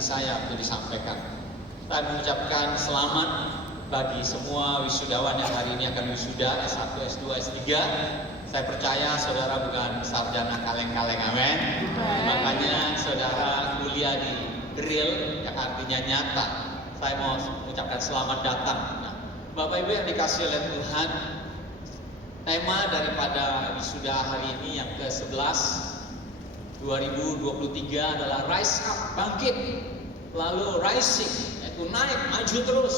hati saya untuk disampaikan. Saya mengucapkan selamat bagi semua wisudawan yang hari ini akan wisuda S1, S2, S3. Saya percaya saudara bukan sarjana kaleng-kaleng, amin. Makanya saudara kuliah di real yang artinya nyata. Saya mau mengucapkan selamat datang. Nah, Bapak Ibu yang dikasih oleh Tuhan, tema daripada wisuda hari ini yang ke-11 2023 adalah Rise Up, bangkit. Lalu rising, yaitu naik, maju terus.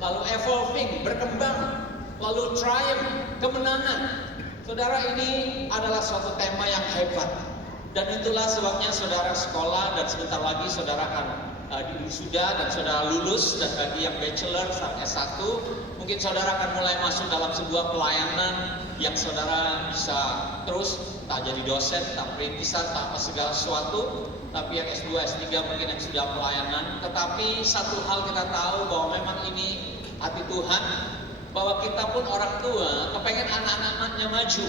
Lalu evolving, berkembang. Lalu triumph, kemenangan. Saudara, ini adalah suatu tema yang hebat. Dan itulah sebabnya saudara sekolah dan sebentar lagi saudara akan diwisuda dan saudara lulus. Dan bagi yang bachelor sampai S1, mungkin saudara akan mulai masuk dalam sebuah pelayanan yang saudara bisa terus, tak jadi dosen, tak perintisan, tak apa segala sesuatu. Tapi yang S2, S3 mungkin yang sudah pelayanan. Tetapi satu hal kita tahu bahwa memang ini hati Tuhan, bahwa kita pun orang tua kepengen anak-anaknya maju.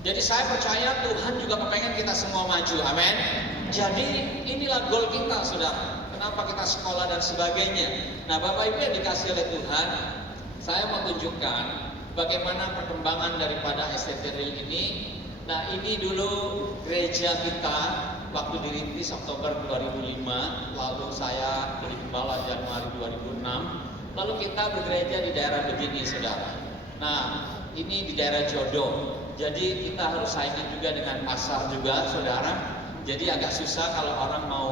Jadi saya percaya Tuhan juga kepengen kita semua maju, amin. Jadi inilah goal kita, saudara. Kenapa kita sekolah dan sebagainya. Nah, Bapak Ibu yang dikasih oleh Tuhan, saya mau tunjukkan bagaimana perkembangan daripada STT Real ini. Nah, ini dulu gereja kita waktu dirintis Oktober 2005, lalu saya jadi gembala Januari 2006. Lalu kita bergereja di daerah begini, saudara. Nah, ini di daerah Jodoh. Jadi kita harus saingan juga dengan pasar juga, saudara. Jadi agak susah kalau orang mau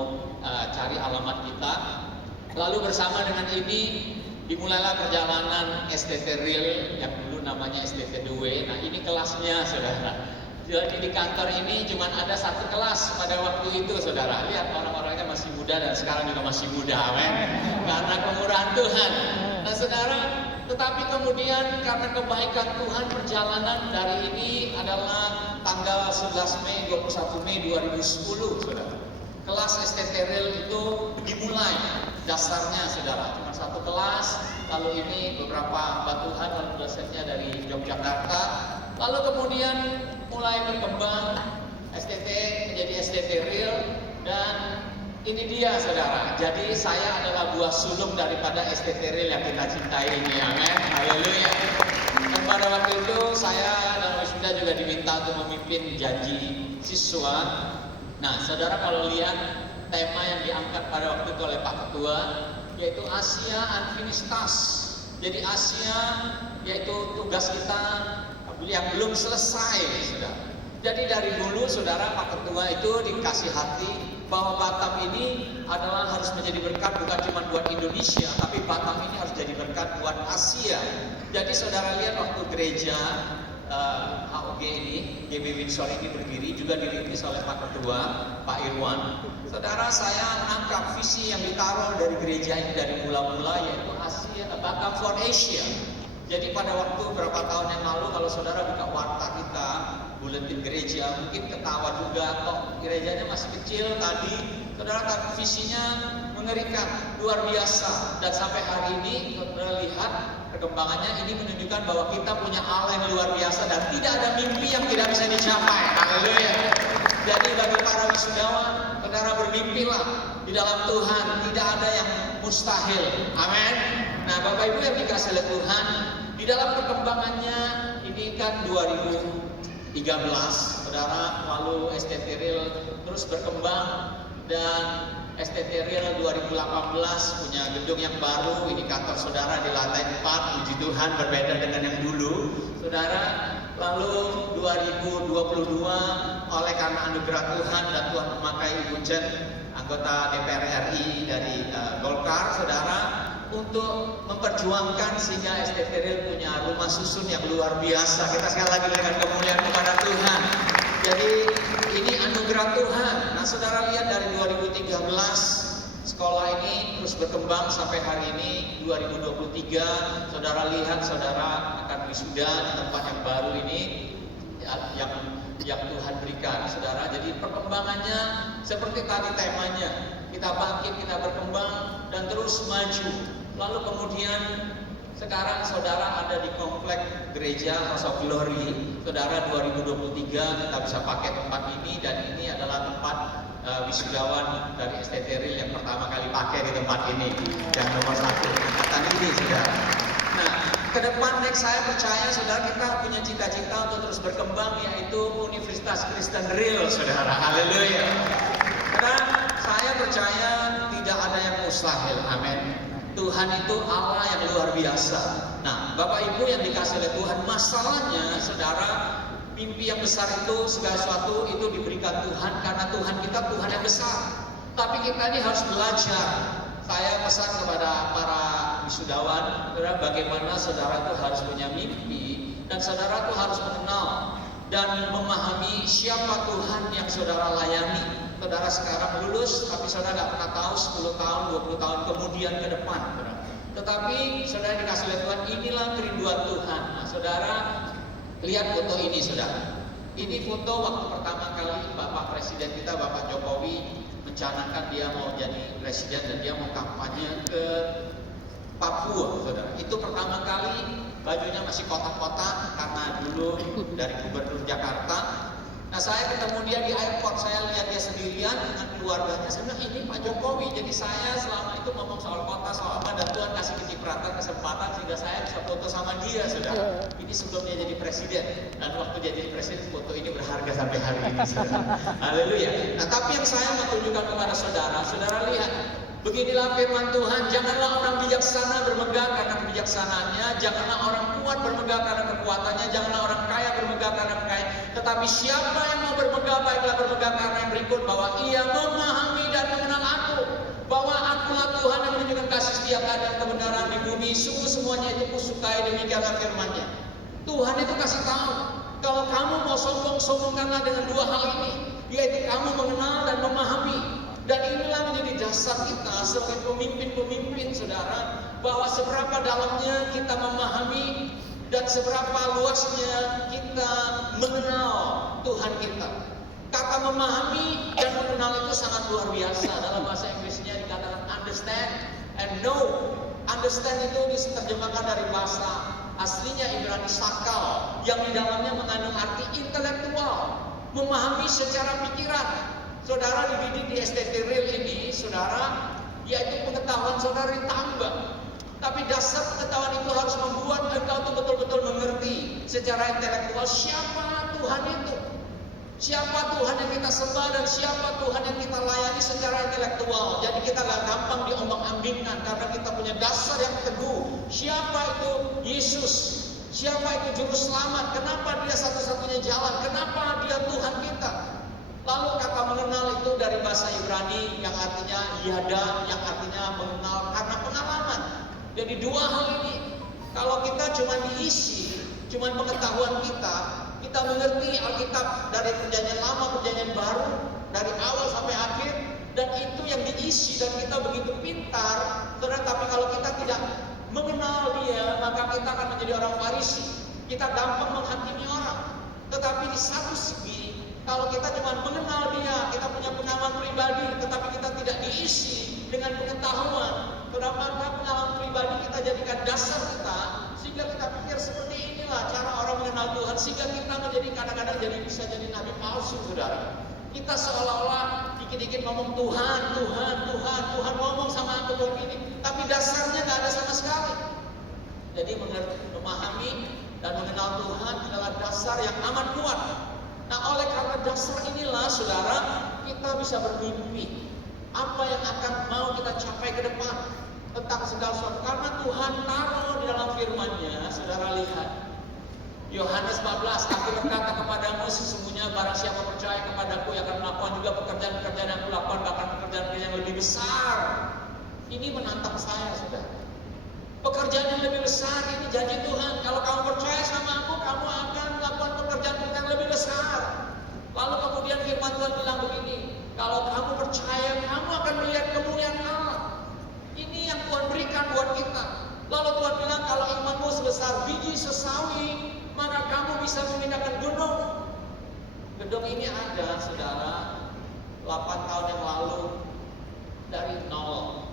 cari alamat kita. Lalu bersama dengan ini dimulailah perjalanan STT Real yang dulu namanya STT 2. Nah, ini kelasnya, saudara. Jadi di kantor ini cuma ada satu kelas pada waktu itu, saudara. Lihat orang-orangnya masih muda dan sekarang juga masih muda, amin. Karena kemurahan Tuhan. Nah, saudara, tetapi kemudian karena kebaikan Tuhan, perjalanan dari ini adalah tanggal 11 Mei, 21 Mei 2010, saudara. Kelas STT Real itu dimulai. Dasarnya, saudara, cuma satu kelas. Lalu ini beberapa Tuhan, lalu dosennya dari Yogyakarta. Lalu kemudian mulai berkembang STT menjadi STT Real, dan ini dia, saudara. Jadi saya adalah buah sulung daripada STT Real yang kita cintai ini, amin. Haleluya. Dan pada waktu itu saya dan wisuda juga diminta untuk memimpin janji siswa. Nah, saudara, kalau lihat tema yang diangkat pada waktu itu oleh Pak Ketua, yaitu Asia Unfinished Task. Jadi Asia yaitu tugas kita yang belum selesai, saudara. Jadi dari dulu, saudara, Pak Ketua itu dikasih hati bahwa Batam ini adalah harus menjadi berkat bukan cuma buat Indonesia, tapi Batam ini harus jadi berkat buat Asia. Jadi saudara lihat waktu gereja HOG ini, GB Windsor ini berdiri, juga dirintis oleh Pak Ketua, Pak Irwan. Saudara, saya menangkap visi yang ditaruh dari gereja ini dari mula-mula, yaitu Asia, Batam for Asia. Jadi pada waktu berapa tahun yang lalu, kalau saudara buka warta kita, buletin gereja, mungkin ketawa juga, kok gerejanya masih kecil tadi. Saudara, tapi visinya mengerikan, luar biasa. Dan sampai hari ini, saudara lihat perkembangannya, ini menunjukkan bahwa kita punya Allah yang luar biasa dan tidak ada mimpi yang tidak bisa dicapai. Haleluya. Jadi bagi para wisudawan, saudara bermimpilah di dalam Tuhan, tidak ada yang mustahil. Amin. Nah, Bapak Ibu yang dikasih oleh Tuhan, di dalam perkembangannya ini kan 2013, saudara, lalu STT Real terus berkembang, dan STT Real 2018 punya gedung yang baru. Ini kantor saudara di lantai 4, puji Tuhan, berbeda dengan yang dulu, saudara. Lalu 2022 oleh karena anugerah Tuhan dan Tuhan memakai Ibu Jen, anggota DPR RI dari Golkar, saudara, untuk memperjuangkan sehingga STT Real punya rumah susun yang luar biasa. Kita sekali lagi berikan kemuliaan kepada Tuhan. Jadi ini anugerah Tuhan. Nah, saudara lihat dari 2013 sekolah ini terus berkembang sampai hari ini 2023. Saudara lihat, saudara akan wisuda di tempat yang baru ini yang Tuhan berikan, saudara. Jadi perkembangannya seperti tadi temanya, kita bangkit, kita berkembang dan terus maju. Lalu kemudian sekarang saudara ada di komplek gereja House of Glory. Saudara, 2023 kita bisa pakai tempat ini, dan ini adalah tempat wisudawan dari STT Real yang pertama kali tempat ini. Yang nomor satu, kata ini saudara. Nah, ke depan next saya percaya saudara kita punya cita-cita untuk terus berkembang, yaitu Universitas Kristen Real, saudara. Haleluya. Karena saya percaya tidak ada yang mustahil. Amin. Tuhan itu Allah yang luar biasa. Nah, Bapak Ibu yang dikasih oleh Tuhan, masalahnya saudara, mimpi yang besar itu segala sesuatu itu diberikan Tuhan karena Tuhan kita Tuhan yang besar. Tapi kita ini harus belajar. Saya pesan kepada para wisudawan, saudara, bagaimana saudara itu harus punya mimpi dan saudara itu harus mengenal dan memahami siapa Tuhan yang saudara layani. Saudara sekarang lulus, tapi saudara nggak pernah tahu 10 tahun, 20 tahun kemudian ke depan. Saudara. Tetapi saudara dikasih oleh Tuhan, inilah kerinduan Tuhan. Nah, saudara lihat foto ini, saudara. Ini foto waktu pertama kali Bapak Presiden kita, Bapak Jokowi, mencanangkan dia mau jadi presiden dan dia mau kampanye ke Papua, saudara. Itu pertama kali bajunya masih kotak-kotak karena dulu dari Gubernur Jakarta. Nah, saya ketemu dia di airport, saya lihat dia sendirian dengan keluarganya. Saya bilang, ini Pak Jokowi. Jadi saya selama itu ngomong soal kota, soal apa, dan Tuhan kasih kecipratan, kesempatan sehingga saya bisa foto sama dia, saudara. Ini sebelum dia jadi presiden. Dan waktu dia jadi presiden, foto ini berharga sampai hari ini, saudara. Haleluya. Nah, tapi yang saya mau tunjukkan kepada saudara, saudara lihat. Beginilah firman Tuhan, janganlah orang bijaksana bermegah karena kebijaksanaannya, janganlah orang kuat bermegah karena kekuatannya, janganlah orang kaya bermegah karena kekayaan. Tetapi siapa yang mau bermegah, baiklah bermegah karena yang berikut, bahwa ia memahami dan mengenal aku, bahwa akulah Tuhan yang menunjukkan kasih setia dan kebenaran di bumi. Sungguh semuanya itu kusukai, demikianlah firman-Nya. Tuhan itu kasih tahu, kalau kamu mau sombong, sombongkanlah dengan dua hal ini, yaitu kamu mengenal dan memahami. Dan inilah menjadi dasar kita sebagai pemimpin-pemimpin, saudara, bahwa seberapa dalamnya kita memahami dan seberapa luasnya kita mengenal Tuhan kita. Kata memahami dan mengenal itu sangat luar biasa. Dalam bahasa Inggrisnya dikatakan understand and know. Understand itu diterjemahkan dari bahasa aslinya Ibrani sakal, yang di dalamnya mengandung arti intelektual, memahami secara pikiran. Saudara dididik di STT Real ini, saudara, yaitu pengetahuan saudara ditambah. Tapi dasar pengetahuan itu harus membuat engkau itu betul-betul mengerti secara intelektual siapa Tuhan itu. Siapa Tuhan yang kita sembah dan siapa Tuhan yang kita layani secara intelektual. Jadi kita gak gampang diombang-ambingkan karena kita punya dasar yang teguh. Siapa itu Yesus? Siapa itu Juru Selamat? Kenapa dia satu-satunya jalan? Kenapa dia Tuhan kita? Lalu kata mengenal itu dari bahasa Ibrani yang artinya yada, yang artinya mengenal karena pengalaman. Jadi dua hal ini, kalau kita cuma diisi, cuma pengetahuan kita mengerti Alkitab dari perjanjian lama, perjanjian baru, dari awal sampai akhir, dan itu yang diisi dan kita begitu pintar. Tapi kalau kita tidak mengenal dia, maka kita akan menjadi orang Farisi. Kita gampang menghakimi orang. Tetapi di satu segi, kalau kita cuma mengenal dia, kita punya pengalaman pribadi, tetapi kita tidak diisi dengan pengetahuan, maka pengalaman pribadi kita jadikan dasar kita, sehingga kita pikir seperti inilah cara orang mengenal Tuhan, sehingga kita menjadi kadang-kadang bisa jadi nabi palsu, saudara. Kita seolah-olah dikit-dikit ngomong Tuhan ngomong sama aku begini, tapi dasarnya nggak ada sama sekali. Jadi memahami dan mengenal Tuhan adalah dasar yang amat kuat. Nah, oleh karena dasar inilah, saudara, kita bisa bermimpi apa yang akan mau kita capai ke depan tentang segala sesuatu. Karena Tuhan taruh di dalam firman-Nya, saudara lihat. Yohanes 14, aku berkata kepadamu, sesungguhnya barang siapa percaya kepadaku yang akan melakukan juga pekerjaan-pekerjaan yang aku lakukan, bahkan pekerjaan yang lebih besar. Ini menantang saya, saudara. Pekerjaan yang lebih besar ini janji Tuhan. Kalau kamu percaya sama aku, kamu akan melakukan pekerjaan yang lebih besar. Lalu kemudian firman Tuhan bilang begini, kalau kamu percaya, kamu akan melihat kemuliaan Allah. Ini yang Tuhan berikan buat kita. Lalu Tuhan bilang, kalau imanmu sebesar biji sesawi, maka kamu bisa memindahkan gunung. Gedung ini ada, saudara, 8 tahun yang lalu, dari nol.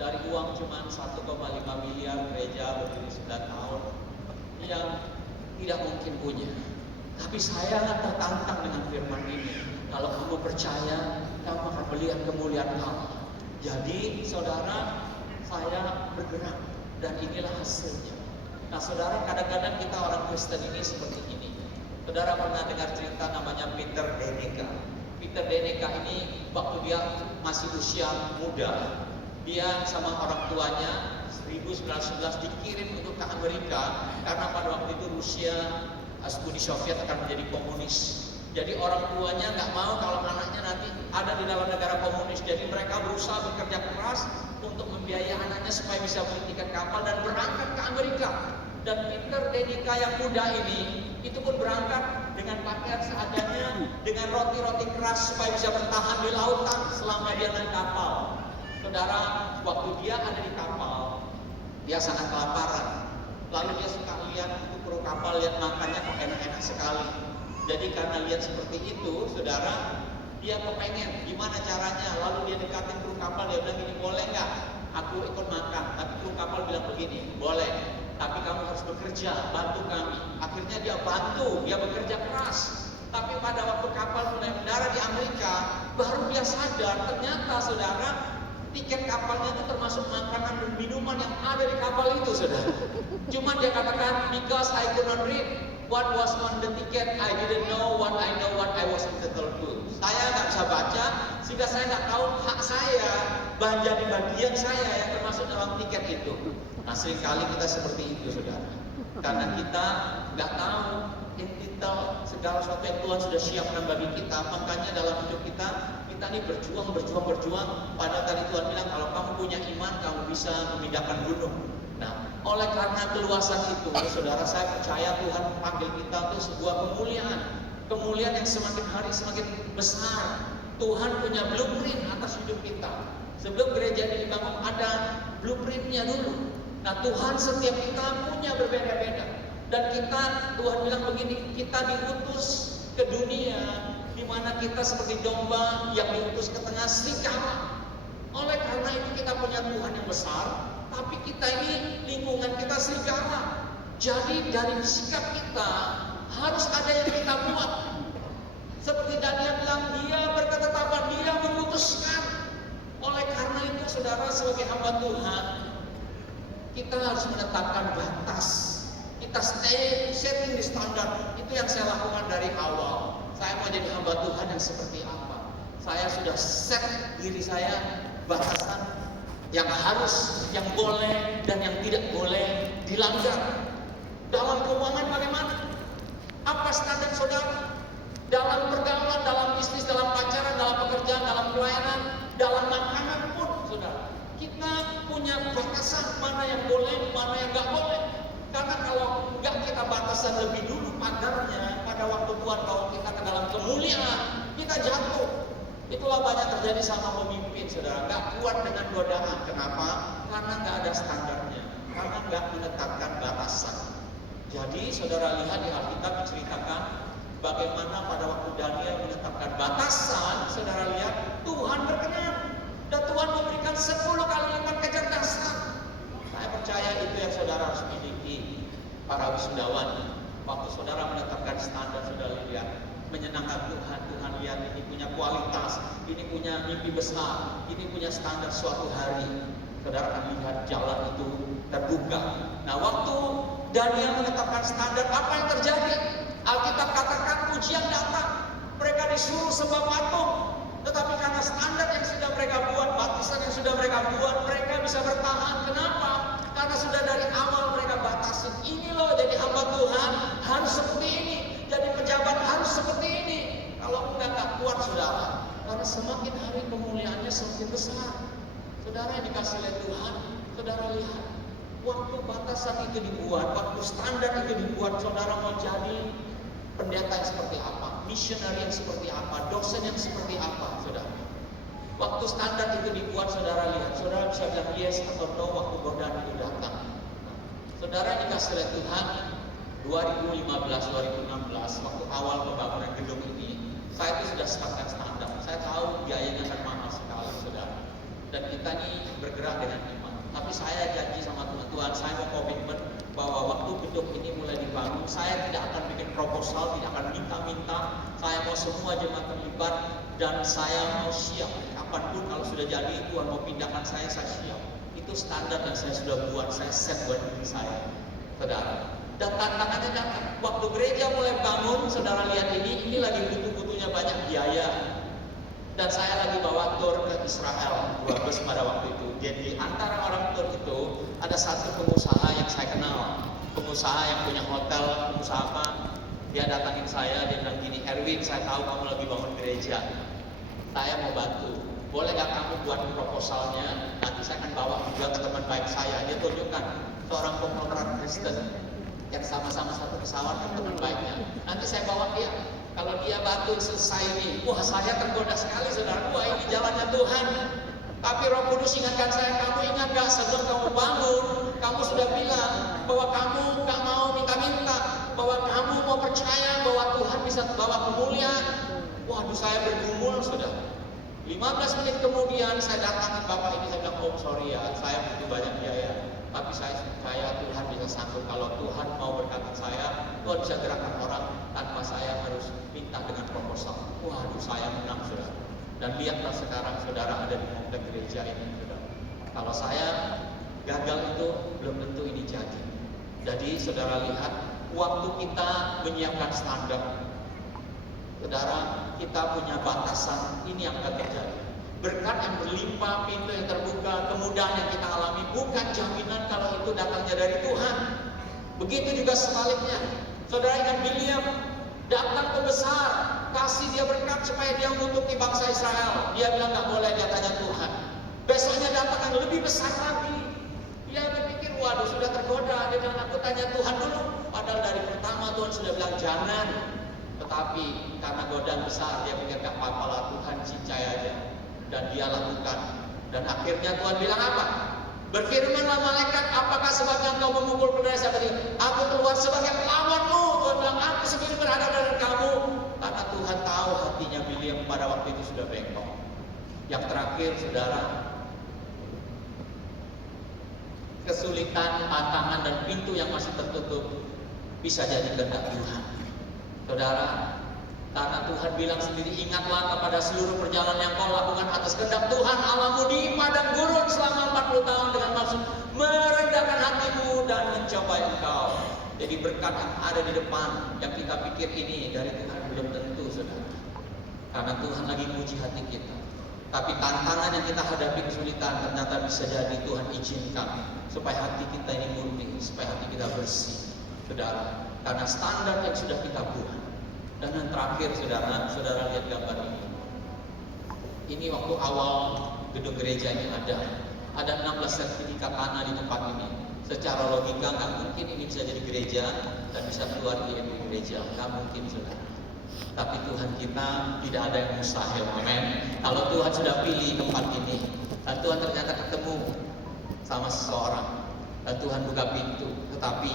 Dari uang cuma 1,5 miliar, gereja berdiri 9 tahun, yang tidak mungkin punya. Tapi saya tertantang dengan firman ini. Kalau kamu percaya, kamu akan melihat kemuliaan Allah. Jadi saudara, saya bergerak dan inilah hasilnya. Nah saudara, kadang-kadang kita orang Kristen ini seperti ini. Saudara pernah dengar cerita namanya Peter Denica. Peter Denica ini waktu dia masih usia muda, dia sama orang tuanya 1911 dikirim untuk ke Amerika karena pada waktu itu Rusia, Uni Soviet akan menjadi komunis. Jadi orang tuanya nggak mau kalau anaknya nanti ada di dalam negara komunis. Jadi mereka berusaha bekerja keras untuk membiayai anaknya supaya bisa beli tiket kapal dan berangkat ke Amerika. Dan Peter Denica yang muda ini itu pun berangkat dengan pakaian seadanya, dengan roti-roti keras supaya bisa bertahan di lautan selama dia naik kapal. Saudara, waktu dia ada di kapal, dia sangat kelaparan. Lalu dia suka lihat itu kru kapal, lihat makannya kok enak-enak sekali. Jadi karena lihat seperti itu, saudara, dia kepengen gimana caranya. Lalu dia dekatin kru kapal, dia bilang gini, boleh nggak aku ikut makan? Tapi kru kapal bilang begini, boleh, tapi kamu harus bekerja, bantu kami. Akhirnya dia bantu, dia bekerja keras. Tapi pada waktu kapal mulai mendarat di Amerika, baru dia sadar ternyata saudara, tiket kapalnya itu termasuk makanan dan minuman yang ada di kapal itu, saudara. Cuma dia katakan, because I could not read what was on the ticket, I didn't know what I was entitled to. Saya nggak bisa baca, sehingga saya nggak tahu hak saya, jadi bagian saya yang termasuk dalam tiket itu. Nah seringkali kita seperti itu, saudara. Karena kita nggak tahu entitled segala sesuatu yang Tuhan sudah siapkan bagi kita. Makanya dalam hidup kita ini berjuang. Padahal tadi Tuhan bilang kalau kamu punya iman, kamu bisa memindahkan gunung. Nah, oleh karena keluasan itu, saudara, saya percaya Tuhan panggil kita untuk sebuah kemuliaan yang semakin hari semakin besar. Tuhan punya blueprint atas hidup kita. Sebelum gereja ini dibangun ada blueprintnya dulu. Nah, Tuhan setiap kita punya berbeda-beda. Dan Tuhan bilang begini, kita diutus ke dunia di mana kita seperti domba yang diutus ke tengah serigala. Oleh karena itu kita punya Tuhan yang besar, tapi kita ini lingkungan kita serigala. Jadi dari sikap kita harus ada yang kita buat. Seperti Daniel bilang, dia berketetapan, dia memutuskan. Oleh karena itu saudara, sebagai hamba Tuhan, kita harus menetapkan batas. Kita setting di standar. Itu yang saya lakukan dari awal. Saya mau jadi hamba Tuhan yang seperti apa? Saya sudah set diri saya batasan yang harus, yang boleh dan yang tidak boleh dilanggar. Dalam keuangan bagaimana? Apa standar saudara? Dalam pergaulan, dalam bisnis, dalam pacaran, dalam pekerjaan, dalam pelayanan, dalam makanan pun, saudara. Kita punya batasan mana yang boleh, mana yang nggak boleh. Karena kalau nggak kita batasan lebih dulu pagarnya, pada waktu Tuhan bawa kita ke dalam kemuliaan, kita jatuh. Itulah banyak terjadi sama pemimpin, saudara. Nggak kuat dengan godaan. Kenapa? Karena nggak ada standarnya. Karena nggak menetapkan batasan. Jadi saudara lihat di Alkitab diceritakan bagaimana pada waktu Daniel menetapkan batasan, saudara lihat Tuhan berkenan. Dan Tuhan memberikan 10 kali lipat kecerdasan. Saya percaya itu yang saudara harus miliki, para wisudawan. Waktu saudara menetapkan standar, saudara lihat menyenangkan Tuhan. Tuhan lihat ini punya kualitas, ini punya mimpi besar, ini punya standar suatu hari. Saudara akan lihat jalan itu terbuka. Nah, waktu Daniel menetapkan standar, apa yang terjadi? Alkitab katakan ujian datang. Mereka disuruh sembah patung. Tetapi karena standar yang sudah mereka buat, batasan yang sudah mereka buat, mereka bisa bertahan. Kenapa? Karena sudah dari awal mereka batasin. Ini loh, jadi hamba Tuhan harus seperti ini. Jadi pejabat harus seperti ini. Kalau enggak, nggak kuat saudara. Karena semakin hari kemuliaannya semakin besar. Saudara yang dikasih oleh Tuhan, saudara lihat. Waktu batasan itu dibuat, waktu standar itu dibuat, saudara mau jadi pendeta yang seperti apa, misionari yang seperti apa, dosen yang seperti apa, saudara. Waktu standar itu dibuat, saudara lihat, saudara bisa bilang yes atau no waktu godaan itu datang. Saudara dikasih oleh Tuhan 2015-2016, waktu awal pembangunan gedung ini, saya itu sudah setapkan standar. Saya tahu biayanya akan mahal sekali, saudara. Dan kita ini bergerak dengan iman. Tapi saya janji sama Tuhan, saya mau komitmen bahwa waktu gedung ini mulai dibangun, saya tidak akan bikin proposal, tidak akan minta-minta. Saya mau semua jemaat terlibat dan saya mau siap kapanpun kalau sudah jadi Tuhan mau pindahkan saya siap. Itu standar yang saya sudah buat, saya set buat diri saya, saudara. Dan tantangannya datang. Waktu gereja mulai bangun, saudara lihat ini lagi butuh-butuhnya banyak biaya. Dan saya lagi bawa tur ke Israel 2 bus pada waktu itu. Jadi antara orang tur itu ada satu pengusaha yang saya kenal, pengusaha yang punya hotel, pengusaha apa? Dia datangin saya, dia bilang gini, Erwin, saya tahu kamu lagi bangun gereja. Saya mau bantu. Boleh gak kamu buat proposalnya? Nanti saya akan bawa juga ke teman baik saya. Dia tunjukkan seorang konglomerat Kristen yang sama-sama satu pesawat dengan teman baiknya. Nanti saya bawa dia. Kalau dia bantu selesai ini, wah saya tergoda sekali saudara. Wah ini jalannya Tuhan. Tapi Roh Kudus ingatkan saya, kamu ingat gak sebelum kamu bangun, kamu sudah bilang bahwa kamu gak mau minta-minta, bahwa kamu mau percaya bahwa Tuhan bisa bawa kemuliaan. Waduh saya bergumul saudara. 15 menit kemudian saya datang ke bapak ini, saya bilang, oh sorry ya, saya butuh banyak biaya. Tapi saya percaya Tuhan bisa sanggup. Kalau Tuhan mau berkati saya, Tuhan bisa gerakkan orang tanpa saya harus minta dengan proposal. Waduh saya menang saudara. Dan lihatlah sekarang saudara ada di komplek gereja ini saudara. Kalau saya gagal itu belum tentu ini jadi. Jadi saudara lihat, waktu kita menyiapkan standar, saudara, kita punya batasan, ini yang akan terjadi. Berkat yang berlimpah, pintu yang terbuka, kemudahan yang kita alami bukan jaminan kalau itu datangnya dari Tuhan. Begitu juga sebaliknya. Saudara ingat Biliam, datang pembesar, kasih dia berkat supaya dia mengutuki bangsa Israel. Dia bilang gak boleh, dia tanya Tuhan. Besoknya datang yang lebih besar lagi. Dia berpikir, waduh sudah tergoda. Dia bilang, aku tanya Tuhan dulu. Padahal dari pertama Tuhan sudah bilang jangan. Tetapi karena godaan besar, dia pikir gak apa-apa lah, Tuhan cincai aja. Dan dia lakukan. Dan akhirnya Tuhan bilang apa? Berfirmanlah malaikat, apakah sebabnya engkau memukul bendera seperti itu? Aku keluar sebagai pelawanmu. Tuhan bilang, aku sendiri berhadapan dengan kamu. Karena Tuhan tahu hatinya Biliam pada waktu itu sudah bengkok. Yang terakhir, saudara, kesulitan, tantangan dan pintu yang masih tertutup bisa jadi kehendak Tuhan. Saudara, karena Tuhan bilang sendiri, ingatlah kepada seluruh perjalanan yang kau lakukan atas kehendak Tuhan Allahmu di padang gurun selama 40 tahun dengan maksud merendahkan hatimu dan mencobai engkau. Jadi berkat yang ada di depan yang kita pikir ini dari Tuhan belum tentu saudara. Karena Tuhan lagi menguji hati kita. Tapi tantangan yang kita hadapi, kesulitan, ternyata bisa jadi Tuhan izinkan supaya hati kita ini murni, supaya hati kita bersih, saudara. Karena standar yang sudah kita buat. Dan yang terakhir saudara lihat gambar ini. Ini waktu awal gedung gereja ini ada 16 sertifikat tanah di tempat ini. Secara logika nggak mungkin ini bisa jadi gereja dan bisa keluar di gereja, nggak mungkin saudara. Tapi Tuhan kita tidak ada yang mustahil, amin. Kalau Tuhan sudah pilih tempat ini, dan Tuhan ternyata ketemu sama seseorang, dan Tuhan buka pintu, tetapi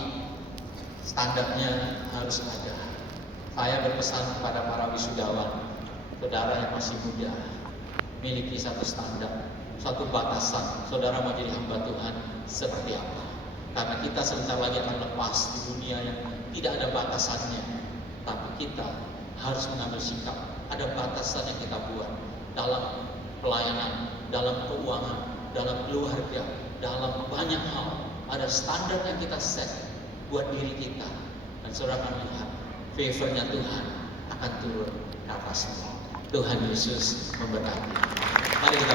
standarnya harus ada. Saya berpesan kepada para wisudawan, saudara yang masih muda, miliki satu standar, satu batasan. Saudara mau jadi hamba Tuhan seperti apa? Karena kita sebentar lagi akan lepas di dunia yang tidak ada batasannya. Tapi kita harus mengambil sikap. Ada batasan yang kita buat dalam pelayanan, dalam keuangan, dalam keluarga, dalam banyak hal. Ada standar yang kita set buat diri kita. Dan saudara akan lihat favor-nya Tuhan akan turun ke atasmu. Tuhan Yesus memberkati. Mari kita